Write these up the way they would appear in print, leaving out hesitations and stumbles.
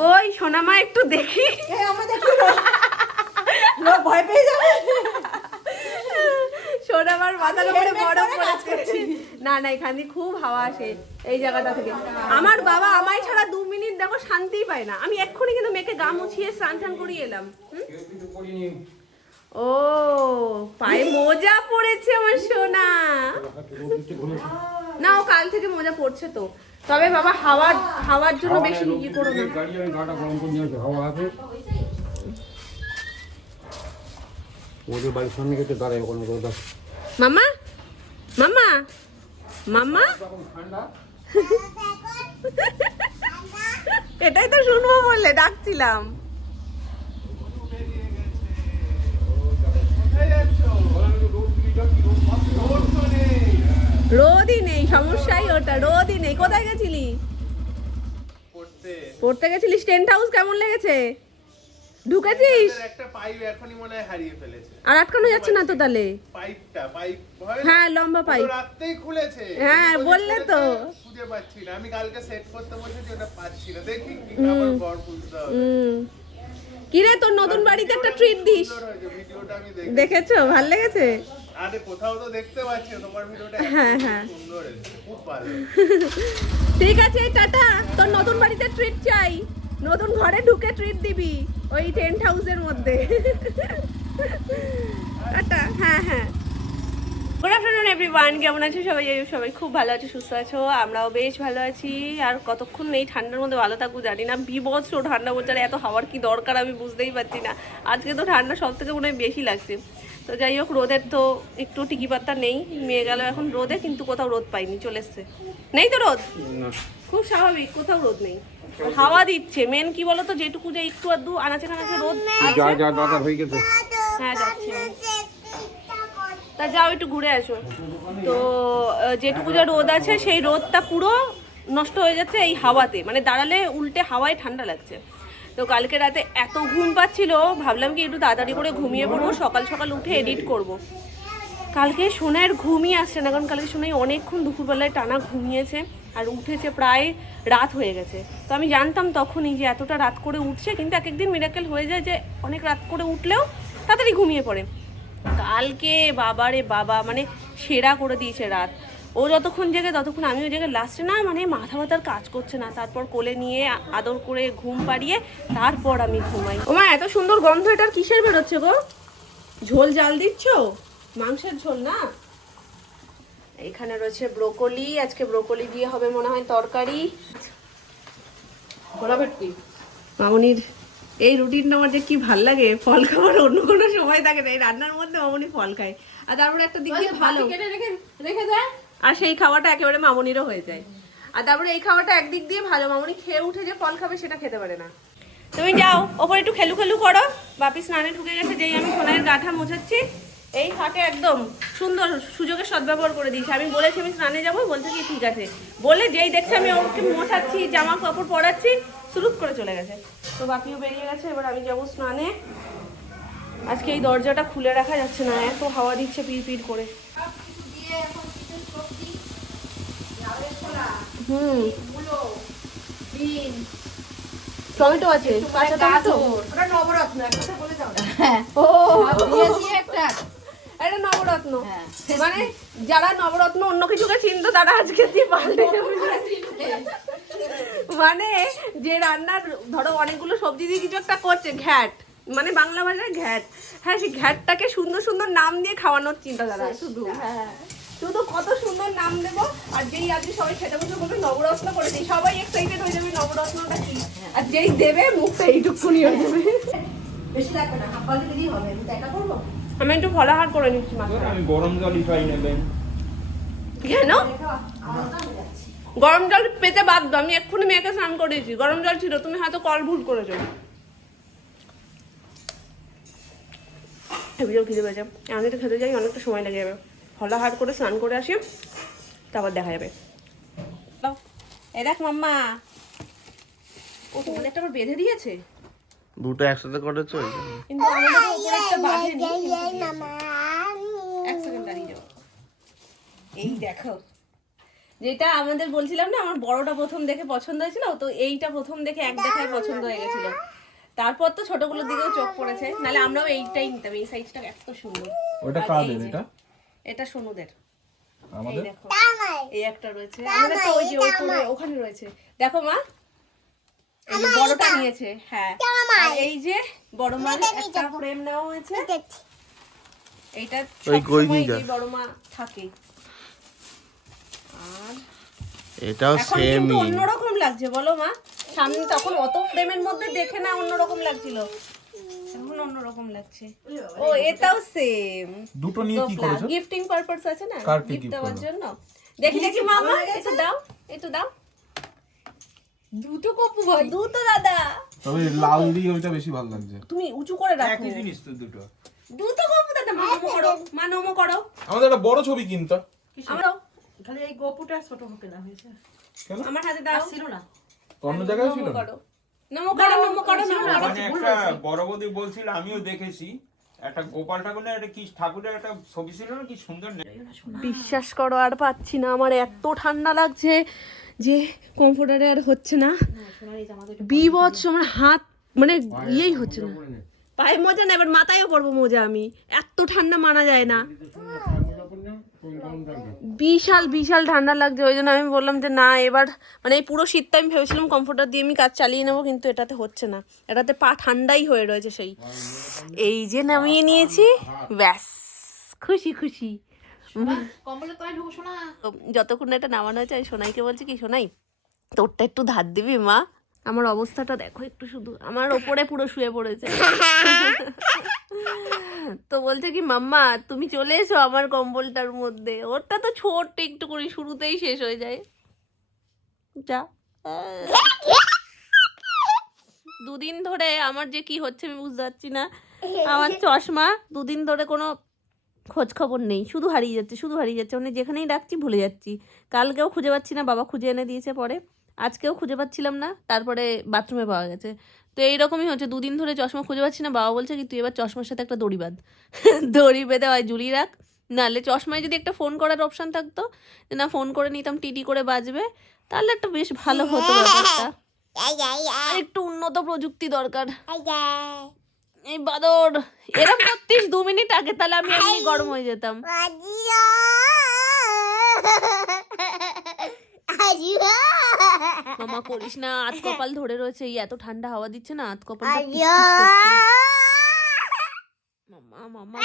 কই সোনামা একটু দেখি। ভয় পেয়ে যাবে। সোনামার মাথার উপরে বরফ পড়েছে। না না, এখানে খুব হাওয়া আসে এই জায়গাটা থেকে। আমার বাবা আমায় ছাড়া 2 মিনিট দেখো শান্তিই পায় না। আমি এক্ষুনি কিন্তু মেয়েকে গা মুছিয়ে স্নান টান করিয়ে এলাম। ও পায়ে মোজা পড়েছে আমার সোনা। না ও কাল থেকে মোজা পড়ছে তো। তবে বাবা হাওয়ার জন্য বেশি ইয়ে করো না। ওদের বাড়ির সামনে গেছে দাঁড়ায় ওখানে রোদ আছে। মামা মামা মামা এটাই তো শুনবো বললে ডাকছিলাম। রোদই নেই, সমস্যাই ওটা, রোদই নেই। কোথায় গেছিলি? পড়তে গেছিলিস। টেন্ট হাউস কেমন লেগেছে? ঢুকেছিস? একটা পাইপ এখনই মনে হয় হারিয়ে ফেলেছে। আর আটকানো যাচ্ছে না তো তাহলে? পাইপ হ্যাঁ লম্বা পাইপ। রাতেই খুলেছে। হ্যাঁ বললে তো। খুঁজে পাচ্ছি না। আমি কালকে সেট করতে বসেছি, ওটা পাচ্ছি না। দেখি কি আবার বর খুঁজতে হবে। কি রে তোর নতুন বাড়িতে একটা ট্রিট দিস। ভিডিওটা আমি দেখেছো? ভাল লেগেছে? আরে কোথাও তো দেখতে পাচ্ছি তোমার ভিডিওটা। হ্যাঁ হ্যাঁ সুন্দর হয়েছে, খুব ভালো। ঠিক আছে টাটা। তোর নতুন বাড়িতে ট্রিট চাই। নতুন ঘরে ঢুকে ট্রিট দিবি ওই টেন্ট হাউসের মধ্যে। টাটা। হ্যাঁ হ্যাঁ। গুড আফটারনুন এভরিওয়ান, কেমন আছো সবাই? সবাই খুব ভালো আছো, সুস্থ আছো। আমরাও বেশ ভালো আছি। আর কতক্ষণ এই ঠান্ডার মধ্যে ভালো থাকবো জানি না। বিভৎস ঠান্ডা পড়ছে, এত হাওয়ার কি দরকার আমি বুঝতেই পারছি না। আজকে তো ঠান্ডা সব থেকে মনে হয় বেশি লাগছে। তো যাই হোক, রোদের তো একটু টিকি পাত্তা নেই। মেয়ে গেল এখন রোদে, কিন্তু কোথাও রোদ পাইনি, চলে এসছে। নেই তো রোদ, খুব স্বাভাবিক, কোথাও রোদ নেই। হাওয়া দিচ্ছে মেন কি বলতো, যেটুকু যে একটু আধটু আনাচে কানাচে রোদ যা যা দাদা হয়ে গেছে। হ্যাঁ যাচ্ছে। তা যাও একটু ঘুরে আসো। তো যেটুকু যা রোদ আছে সেই রোদটা পুরো নষ্ট হয়ে যাচ্ছে এই হাওয়াতে, মানে দাঁড়ালে উল্টে হাওয়ায় ঠান্ডা লাগছে। তো কালকে রাতে এত ঘুম পাচ্ছিল, ভাবলাম কি একটু তাড়াতাড়ি করে ঘুমিয়ে পড়বো, সকাল সকাল উঠে এডিট করব। কালকে সোনার ঘুমই আসছে না, কারণ কালকে সোনাই অনেকক্ষণ দুপুরবেলায় টানা ঘুমিয়েছে আর উঠেছে প্রায় রাত হয়ে গেছে। তো আমি জানতাম তখনই যে এতটা রাত করে উঠছে, কিন্তু এক একদিন মিরাকেল হয়ে যায় যে অনেক রাত করে উঠলেও তাড়াতাড়ি ঘুমিয়ে পড়ে। কালকে বাবারে বাবা, মানে সেরা করে দিয়েছে রাত। ও যতক্ষণ জেগে ততক্ষণ আমিও জেগে, লাস্টে না মানে মাথা ব্যথার কাজ করছে না। তারপর কোলে নিয়ে আদর করে ঘুম পাড়িয়ে তারপর আমি ঘুমাই। ওমা এত সুন্দর গন্ধ, এটার কিসের বেরোচ্ছে গো? ঝোল জাল দিচ্ছ? মাংসের ঝোল না? এখানে রয়েছে ব্রোকলি, আজকে ব্রোকলি দিয়ে হবে মনে হয় তরকারি। গোলাভেটকি মামনির এই রুটিনটা আমার যে কি ভাল লাগে। ফল খাবার অন্য কোনো সময় থাকে না, এই রান্নার মধ্যে মামনি ফল খায়। আর তারপরে একটা দিক দিয়ে ভালো রেখে দেয়, আর সেই খাওয়াটা একেবারে মামনিরও হয়ে যায়। আর তারপরে এই খাওয়াটা একদিক দিয়ে ভালো, মামনি খেয়ে উঠে যে ফল খাবে সেটা খেতে পারে না। তুমি যাও ওপরে একটু খেলু খেলু করো। বাপি স্নানে ঢুকে গেছে, যেই আমি সোনাইয়ের গাঁঠা মোছাচ্ছি এই ফাঁকে একদম সুন্দর সুযোগের সদ্ব্যবহার করে দিয়েছি। আমি বলেছি আমি স্নানে যাবো, বলছে কি ঠিক আছে বলে যেই দেখছে আমি ওকে মোছাচ্ছি, জামা কাপড় পরাচ্ছি, সুরুত করে চলে গেছে। তো বাপিও বেরিয়ে গেছে, এবার আমি যাবো স্নানে। আজকে এই দরজাটা খুলে রাখা যাচ্ছে না, এত হাওয়া দিচ্ছে পিড় পিড় করে। টমেটো আছে, কাঁচা টমেটো। ওটা নবরত্ন, একটা বলে দাও না। ও দিয়েছি একটা। এটা নবরত্ন, মানে যারা নবরত্ন অন্য কিছুকে চিনতো তারা আজকে দিয়ে পাল্টে যাবে। মানে যে রান্নার ধরো অনেকগুলো সবজি দিয়ে কিছু একটা করছে, ঘ্যাট মানে বাংলা ভাষায় ঘ্যাট। হ্যাঁ, সেই ঘ্যাটটাকে সুন্দর সুন্দর নাম দিয়ে খাওয়ানোর চিন্তাধারা শুধু। হ্যাঁ, শুধু কত সুন্দর নাম দেবো, আর যেই আজকে সবাই খেতে বসে বলবে নবরত্ন করেছি, সবাই এক্সাইটেড হয়ে যাবে নবরত্নটা কি। আর যেই দেবে মুখটা এইটুকুনি হয়ে যাবে। বেশি লাগবে না, হাফ বালতি দিলেই হবে। আমি তো একা করবো। আমি একটু ফলাহার করে নিচ্ছি মাত্র। আমি গরম জলই খাই নেবেন কেন? গরম জল পেতে বাধ্য। আমি এক্ষুনি মেয়েকে স্নান করেছি, গরম জল ছিল, তুমি হয়তো কল ভুল করেছো। হেবিও খিদে পেয়েছে, আমি তো খেতে যাই অনেকটা সময় লেগে যাবে। ফলাহার করে স্নান করে আসি, তারপর দেখা যাবে। এই দেখ মাম্মা, ও তোমার একটা আবার বেঁধে দিয়েছে। দুটো একসাথে করেছো? কিন্তু আমাদের উপরে একটা বাঁধেনি। এক সেকেন্ড দাঁড়িয়ে যাও। এই দেখো যেটা আমাদের বলছিলাম না আমার বড়টা প্রথম দেখে পছন্দ হয়েছিল, তো এইটা প্রথম দেখে এক দেখায় পছন্দ হয়ে গেছিল। তারপর তো ছোটগুলোর দিকেও চোখ পড়েছে, নাহলে আমরাও এইটাই নিতাম। এই সাইজটা এত সুন্দর। ওটা আর কাদের এই যে, এটা? এটা সোনুদের। এই আমাদের দেখো এই একটা রয়েছে, আমাদের তো ওই যে ওপরে ওখানে রয়েছে। দেখো মা, এই যে বড়টা নিয়েছে। হ্যাঁ, আর এই যে বড় মার একটা ফ্রেম নেওয়া হয়েছে। এইটা সবসময় এই বড় মা থাকে। আর এটাও এখন কিন্তু অন্যরকম লাগছে বলো মা, সামনে তখন অত ফ্রেমের মধ্যে দেখে না অন্যরকম লাগছিল, এখন অন্যরকম লাগছে। ও এটাও সেম, দুটো নিয়ে কি করেছো? গিফটিং পারপাস আছে না, কারকে গিফট gift দেওয়ার করো? জন্য। দেখি দেখি মামা, একটু দাও, একটু দাও। দুটো কপু ভাই। দুটো দাদা, তবে লাল দিয়ে ওইটা বেশি ভালো লাগছে। তুমি উঁচু করে রাখো। একই জিনিস তো দুটো। দুটো কপু দাদা, মা নমো করো, মা নমো করো। আমাদের একটা বড় ছবি কিনতো। আমরাও, খালি এই গোপুটা ছোট কেনা হয়েছে। কেন? আমার হাতে দাও, ছিল না। অন্য জায়গায় ছিল নমো না? করো, নমো করো, নমো করো, নমো করো। মানে একটা বড় বৌদি বলছিল, আমিও দেখেছি, একটা গোপাল ঠাকুরের একটা কি ঠাকুরের একটা ছবি ছিল না, কি সুন্দর। বিশ্বাস করো আর পাচ্ছি না, আমার এত ঠান্ডা লাগছে যে কমফোর্টারে আর হচ্ছে না। বিভৎস, আমার হাত মানে ইয়েই হচ্ছে না, পায়ে মোজা না, এবার মাথায়ও পরবো মোজা। আমি এত ঠান্ডা মানা যায় না, বিশাল বিশাল ঠান্ডা লাগছে। ওই জন্য আমি বললাম যে না, এবার মানে এই পুরো শীতটা আমি ভেবেছিলাম কমফোর্টার দিয়ে আমি কাজ চালিয়ে নেবো, কিন্তু এটাতে হচ্ছে না, এটাতে পা ঠান্ডাই হয়ে রয়েছে। সেই এই যে নামিয়ে নিয়েছি, ব্যাস খুশি খুশি। কম্বলের তলায় ঢুকছো না। তো যতক্ষণ না এটা নামানো হয়েছে, আমি সোনাইকে বলছি কি, সোনাই তোরটা একটু ধার দিবি মা। আমার অবস্থাটা দেখো একটু, শুধু আমার ওপরে পুরো শুয়ে পড়েছে। তো বলছে কি মাম্মা তুমি চলে এসো আমার কম্বলটার মধ্যে, ওরটা তো ছোট একটু করে শুরুতেই শেষ হয়ে যায়। যা, দুদিন ধরে আমার যে কি হচ্ছে আমি বুঝতে পারছি না। আমার চশমা দুদিন ধরে কোনো খোঁজ খবর নেই, শুধু হারিয়ে যাচ্ছে, শুধু হারিয়ে যাচ্ছে। মানে যেখানেই ডাকছি ভুলে যাচ্ছি। কালকেও খুঁজে পাচ্ছি না, বাবা খুঁজে এনে দিয়েছে পরে। আজকেও খুঁজে পাচ্ছিলাম না, তারপরে বাথরুমে পাওয়া গেছে। তো এইরকমই হচ্ছে, দুদিন ধরে চশমা খুঁজে পাচ্ছি না। বাবা বলছে কি তুই এবার চশমার সাথে একটা দড়ি বাঁধ, দড়ি বেঁধে হয় ঝুলিয়ে রাখ, নাহলে চশমায় যদি একটা ফোন করার অপশান থাকতো, যে না ফোন করে নিতাম টিটি করে বাজবে, তাহলে একটা বেশ ভালো হতো ব্যাপারটা। আর একটু উন্নত প্রযুক্তি দরকার। এই বাদর এরকম করতিস 2 মিনিট আগে, তাহলে আমি এমনি গরম হয়ে যেতাম। মামা করিস না, আত কপাল ধরে রয়েছে, এই এত ঠান্ডা হাওয়া দিচ্ছে না, আত কপালটা কিস কিস করছে। মামা মামা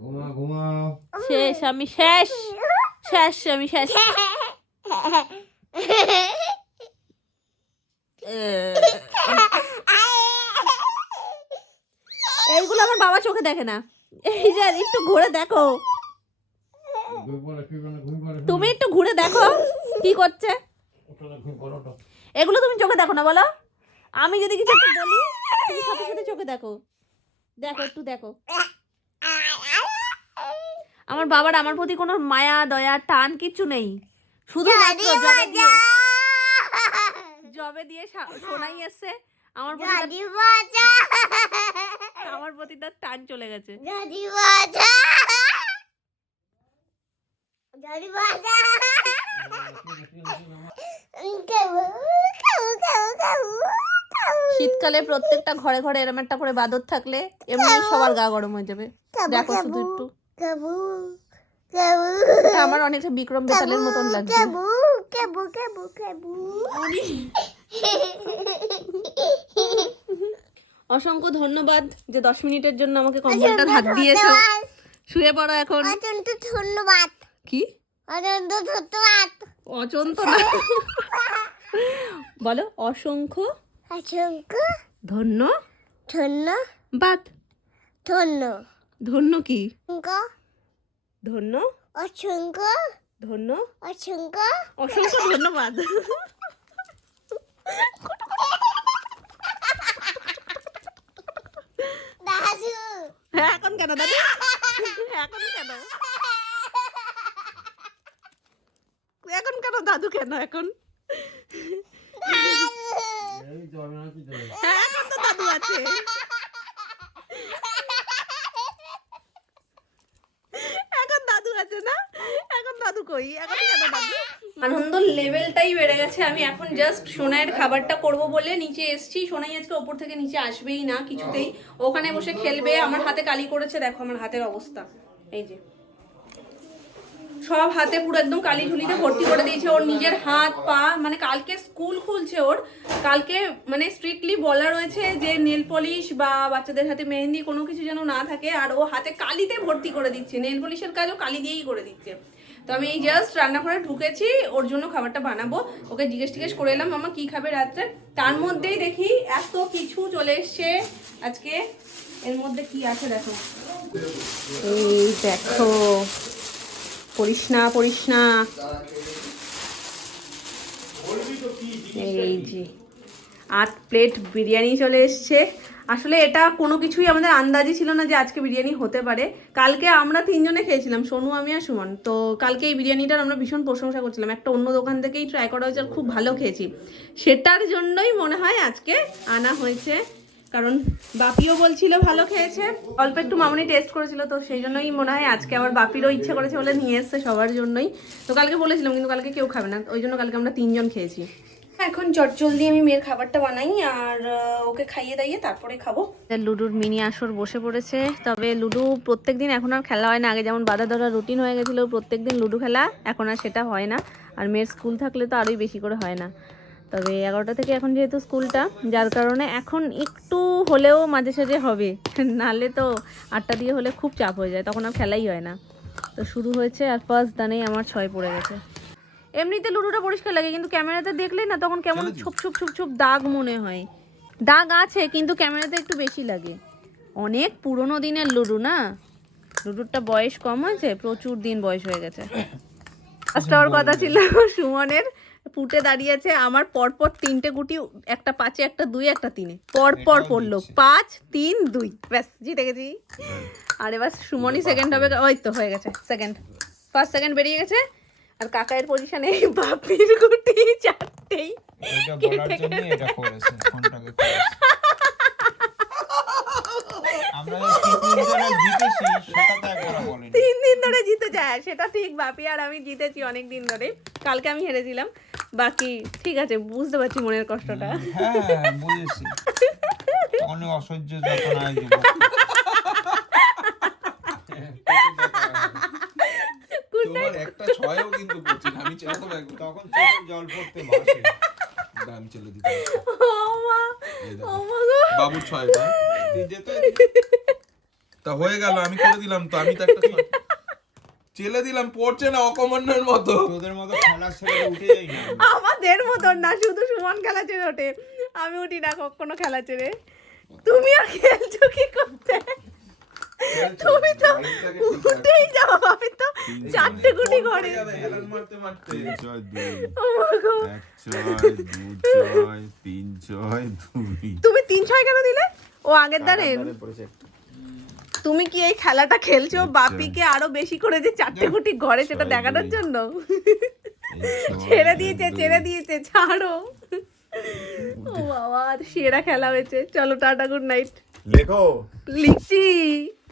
ঘুমা ঘুমাও। শেষ, আমি শেষ, শেষ আমি শেষ। এইগুলো আমার বাবা চোখে দেখে না। এই যে একটু ঘুরে দেখো, তুমি একটু ঘুরে দেখো কি করছে। এগুলো তুমি চোখে দেখো না বলো, আমি যদি কিছু একটা বলি তুমি সাথে সাথে চোখে দেখো। দেখো একটু দেখো, আমার বাবার আমার প্রতি কোনো মায়া দয়া টান কিচ্ছু নেই, শুধু জবে দিয়ে শোনাই এসছে আমার প্রতি তার টান চলে গেছে। শীতকালে প্রত্যেকটা ঘরে ঘরে এরম একটা করে বাদর থাকলে এমনি সবার গা গরম হয়ে যাবে। দেখো শুধু একটু, আমার অনেকটা বিক্রম বেতালের মতন লাগছে। অসংখ্য ধন্যবাদ যে 10 মিনিটের জন্য আমাকে কম্বলটা হাত দিয়েছো। শুয়ে পড়ো এখন। ধন্যবাদ। কি ধন্যবাদ। অচন্ত না, বলো অসংখ্য অসংখ্য ধন্যবাদ। ধন্য কি? ধন্য অসংখ্য ধন্য অসংখ্য অসংখ্য ধন্যবাদ। দাদু। হ্যাঁ এখন কেন দাদু, এখন কেন, এখন কেন দাদু, কেন এখন? হ্যাঁ এখন তো দাদু আছে, এখন দাদু আছে না, এখন আনন্দ লেভেলটাই বেড়ে গেছে। আমি এখন জাস্ট সোনাইয়ের খাবারটা করব বলে নিচে এসেছি। সোনাই আজকে ওপর থেকে নিচে আসবেই না কিছুতেই, ওখানে বসে খেলবে। আমার হাতে কালি করেছে, দেখো আমার হাতের অবস্থা, এই যে সব হাতে পুরো একদম কালি ঝুলিতে ভর্তি করে দিয়েছে। ওর নিজের হাত পা, মানে কালকে স্কুল খুলছে ওর, কালকে মানে স্ট্রিক্টলি বলা রয়েছে যে নেল পলিশ বা বাচ্চাদের হাতে মেহেন্দি কোনো কিছু যেন না থাকে, আর ও হাতে কালিতে ভর্তি করে দিচ্ছে, নেল পলিশের কাজও কালি দিয়েই করে দিচ্ছে। তো আমি এই জাস্ট রান্নাঘরে ঢুকেছি, ওর জন্য খাবারটা বানাবো। ওকে জিজ্ঞেস করে এলাম মামা কি খাবে রাত্রে, তার মধ্যেই দেখি এত কিছু চলে এসছে আজকে। এর মধ্যে কি আছে দেখো, এই দেখো, পড়িস না এই যে 8 প্লেট বিরিয়ানি চলে এসছে। আসলে এটা কোনো কিছুই আমাদের আন্দাজই ছিল না যে আজকে বিরিয়ানি হতে পারে। কালকে আমরা 3 জনে খেয়েছিলাম, সোনু, আমি আর সুমন। তো কালকে এই বিরিয়ানিটার আমরা ভীষণ প্রশংসা করছিলাম, একটা অন্য দোকান থেকেই ট্রাই করা হয়েছে আর খুব ভালো খেয়েছি। সেটার জন্যই মনে হয় আজকে আনা হয়েছে, কারণ বাপিও বলছিল ভালো খেয়েছে, অল্প একটু মামনি টেস্ট করেছিল, তো সেই জন্যই মনে হয় আজকে আবার বাপিরও ইচ্ছে করেছে বলে নিয়ে এসছে সবার জন্যই। তো কালকে বলেছিলাম কিন্তু কালকে কেউ খাবে না, ওই জন্য কালকে আমরা 3 জন খেয়েছি। এখন চটজলদি আমি মেয়ের খাবারটা বানাই আর ওকে খাইয়ে দাইয়ে তারপরে খাবো। লুডুর মিনি আসর বসে পড়েছে, তবে লুডু প্রত্যেকদিন এখন আর খেলা হয় না। আগে যেমন বাধা ধরা রুটিন হয়ে গেছিলো প্রত্যেকদিন লুডু খেলা, এখন আর সেটা হয় না। আর মেয়ের স্কুল থাকলে তো আরোই বেশি করে হয় না। তবে 11টা থেকে এখন যেহেতু স্কুলটা, যার কারণে এখন একটু হলেও মাঝে সাঝে হবে, নাহলে তো 8টা দিয়ে হলে খুব চাপ হয়ে যায়, তখন আর খেলাই হয় না। তো শুরু হয়েছে আর ফার্স্ট দানেই আমার 6 পড়ে গেছে। এমনিতে লুডোটা পরিষ্কার লাগে, কিন্তু ক্যামেরাতে দেখলেই না তখন কেমন ছুপ ছুপ ছুপ ছুপ দাগ মনে হয়। দাগ আছে কিন্তু ক্যামেরাতে একটু বেশি লাগে। অনেক পুরনো দিনের লুডো না, লুডোরটা বয়স কম হয়েছে, প্রচুর দিন বয়স হয়ে গেছে। ফার্স্ট হওয়ার কথা ছিল সুমনের, ফুটে দাঁড়িয়েছে আমার পরপর 3টে গুটি, একটা 5-এ, একটা 2-এ, একটা 3-এ, পরপর পড়লো 5, 3, 2, ব্যাস জিতে গেছি। আর এবার সুমনই সেকেন্ড হবে, ওই তো হয়ে গেছে সেকেন্ড, ফার্স্ট সেকেন্ড বেরিয়ে গেছে। আর কাকায়ের পজিশনে বাপির গুটি 4টেই এটা বলার জন্য এটা করেছে, ফোনটাকে করেছে। আমরা 3 দিন ধরে জিতেছি, সেটা তো একবার বলেনি। 3 দিন ধরে জিতে যায়, সেটা ঠিক। বাপি আর আমি জিতেছি অনেক দিন ধরে, কালকে আমি হেরেছিলাম। বাকি ঠিক আছে, বুঝতে পারছি মনের কষ্টটা। হ্যাঁ বুঝেছি, অনেক অসহ্য যন্ত্রণায় জীবন। তোমার একটা 6ও কিন্তু পড়ছে না, আমি চেলাতে লাগবো তখন চোখে জল পড়তে বসে। দাম চলে দিতে ও মা, ও মা গো। বাবুর 6টা তুই যেত তা হয়ে গেল, আমি করে দিলাম তো, আমি তো একটা চেলে দিলাম, পড়ছে না অকমান্যের মতো। তোদের মতো খেলা ছেড়ে উঠে যাই না। আমাদের মতন না, শুধু সুমন খেলা ছেড়ে ওঠে, আমি উঠি না কখনো খেলা ছেড়ে। তুমি আর খেলছো কি করতে? তুমি তো উঠেই যাও, আমি তো 4টে গুটি ঘরে। হেলান মারতে মারতে 3, 6, 2, ও মা গো। 1, 6, 2, 6, 3, 6, 2। তুমি 3-6 কেন দিলে? ও আগের দাঁড়েন। তুমি কি এই খেলাটা খেলছো বাপিকে আরো বেশি করে যে 4টে গুটি ঘরে, সেটা দেখানোর জন্য? ছেড়ে দিয়েছে, ছাড়ো। ও বাবা, সেরা খেলা হয়েছে। চলো টাটা, গুড নাইট। লেখো, লিখছি।